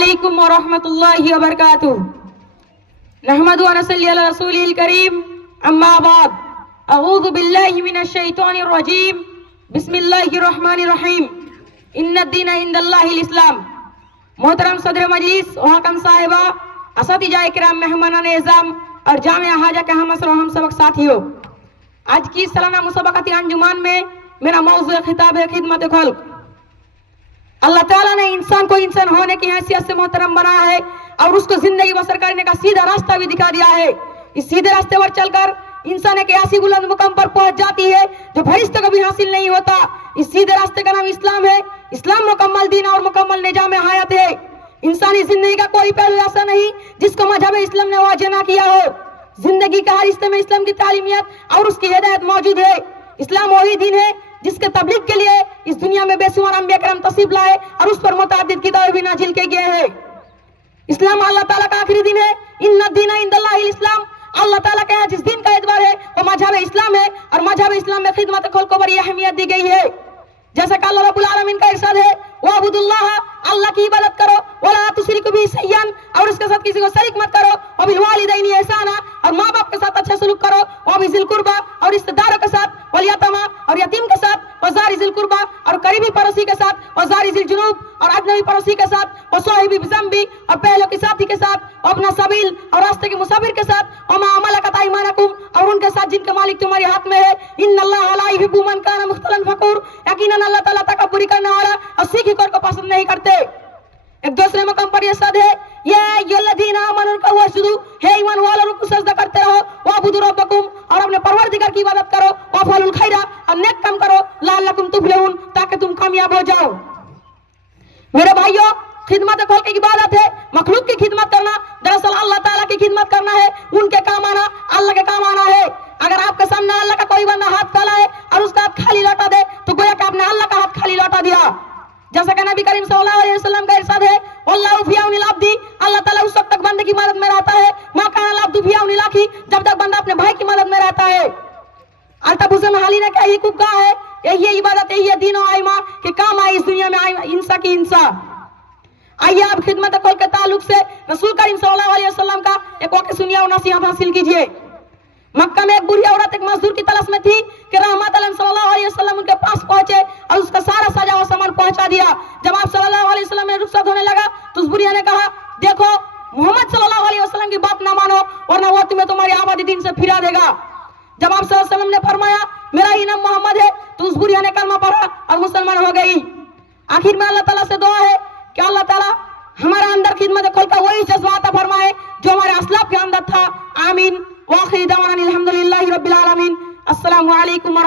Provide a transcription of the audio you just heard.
আলাইকুম ওয়া রাহমাতুল্লাহি ওয়া বারাকাতুহু নাহমাদু ওয়া নাসাল্লি আলা রাসূলিল কারীম আম্মা বাদ আউযু বিল্লাহি মিনাশ শাইতানির রাজীম বিসমিল্লাহির রহমানির রহিম ইন্নাদ দীন ইনদাল্লাহিল ইসলাম मोहतरम सदर मजीस वहाकम साहिबा असतिजा कराम मेहमान एजाम और जाम हाजा के हम असर हम सबक साथियों आज की सालाना मुसबकती अंजुमान में मेरा मौजूद खिताब है खिदमत खल्क अल्लाह ताला ने इंसान को इंसान होने की हैसियत से मोहतरम बनाया है और उसको ज़िंदगी बसर करने का सीधा रास्ता भी दिखा दिया है। इस सीधे रास्ते पर चलकर इंसान एक ऐसी बुलंद मुकाम पर पहुँच जाती है जो फरिश्ते कभी हासिल नहीं होता। इस सीधे रास्ते का नाम इस्लाम है। इस्लाम मुकम्मल दीन और मुकम्मल निज़ाम हयात है। इंसानी ज़िंदगी का कोई पहलू ऐसा नहीं जिसको मज़हब इस्लाम ने वाजे ना किया हो। ज़िंदगी का हर हिस्से में इस्लाम की तालीमियत और उसकी हिदायत मौजूद है। इस्लाम वही दिन है जिसके तबलीग के लिए इस दुनिया में बेसुमार अम्बिया तसीब लाए और उस पर मुताबिद किताबें भी नाजिल के गए हैं। इस्लाम अल्लाह ताला का आखिरी दिन है। इन दीन इस्लाम। अल्लाह ताला का जिस दिन का एतबार है। वो मज़हब इस्लाम है और मज़हब इस्लाम में खिदमत खोल को बड़ी अहमियत दी गई है। जैसा कि अल्लाह आलमीन का इरशाद है वो अबुदुल्लाह अल्लाह की इबादत करो, वला तुशरिकु बिही सय्यन और उसके साथ किसी को शरीक मत करो। और बिल वालिदैनि ihsana और माँ बाप के साथ अच्छा सलूक करो। और बिजिल कुर्बा और रिश्तेदारों के साथ वल और यतीम के साथ वजारी जिल कुर्बा, और करीबी पड़ोसी के साथ वजारी जिल जुनूब, और अजनबी पड़ोसी के साथ, और साहिबी बिजम्बी, और पहलों के साथी के साथ अपना सबील, और रास्ते के मुसाफिर के साथ, और मा अमलकत अयमानकुम और उनके साथ जिनके मालिक तुम्हारे हाथ में है। इन अल्लाह ला युहिब्बु मन काना मुख्तलन फकूर। यकीनन अल्लाह ताला तकब्बुरी करने वाला और सीखी को पसंद नहीं करते। एक दूसरे मकाम पर यह सद है, ये यल्लदीना आमनु का वसुदु हे ईमान वालों रुकू, सजदा करते रहो, वाबुदु रब्बकुम, और अपने परवरदिगार की इबादत करो, वफालुल खैरा। और नेक काम करो, लाल लअल्लकुम तुफलिहून ताकि तुम कामयाब हो जाओ। मेरे भाइयों, खिदमत खोल की इबादत है। मखलूक की खिदमत करना, दरअसल अल्लाह ताला की खिदमत करना है, उनके काम आना, अल्लाह के काम आना है। अगर आपके सामने अल्लाह का कोई बंदा हाथ फैलाए और उसका हाथ खाली लौटा दे तो गोया कि आपने अल्लाह का हाथ खाली लौटा दिया। जैसा कि नबी करीम सल्लल्लाहु अलैहि वसल्लम का इरशाद है, वल्लाहु फ़ी अब्दी, अल्लाह ताला उस वक्त तक बंदे की मदद में रहता है। मा कान अब्दु फ़ी अखी, जब तक बंदा अपने भाई की मदद में रहता है। अल्ताफ हुसैन हाली ने कहा कुका है? यही इबादत यही दीन और आइमा कि काम आए इस दुनिया में आए इंसा की इंसा। आइए आप खिदमत खोल के ताल्लुक से रसूल करीम सल्लल्लाहु अलैहि वसल्लम का एक वाक्य सुनिए, और नसीहत हासिल कीजिए। मक्का में एक बुरी औरत, एक मजदूर की तलाश में थी कि रहमत सल्लल्लाहु अलैहि वसल्लम उनके पास पहुँचे और उसका सारा सजा हुआ सामान पहुँचा दिया। जब आप सल्लल्लाहु अलैहि वसल्लम ने रुखसत होने लगा तो उस बुढ़िया ने कहा, देखो, मोहम्मद सल्लल्लाहु अलैहि वसल्लम की बात ना मानो, वरना वो तुम्हें तुम्हारी आबादी दिन से फिरा देगा। जब आप सल्लल्लाहु अलैहि वसल्लम ने फरमाया, मेरा ही नाम मोहम्मद है तो उस बुढ़िया ने कलमा पढ़ा और मुसलमान हो गई। आखिर में अल्लाह ताला से दुआ है कि अल्लाह ताला हमारा अंदर खिदमत खोल का वही जज्बा अता फरमाए, जो हमारे असलाफ के अंदर था। आमीन। वाखिर दवाना अल्हम्दुलिल्लाहि रब्बिल आलमीन। अस्सलाम वालेकुम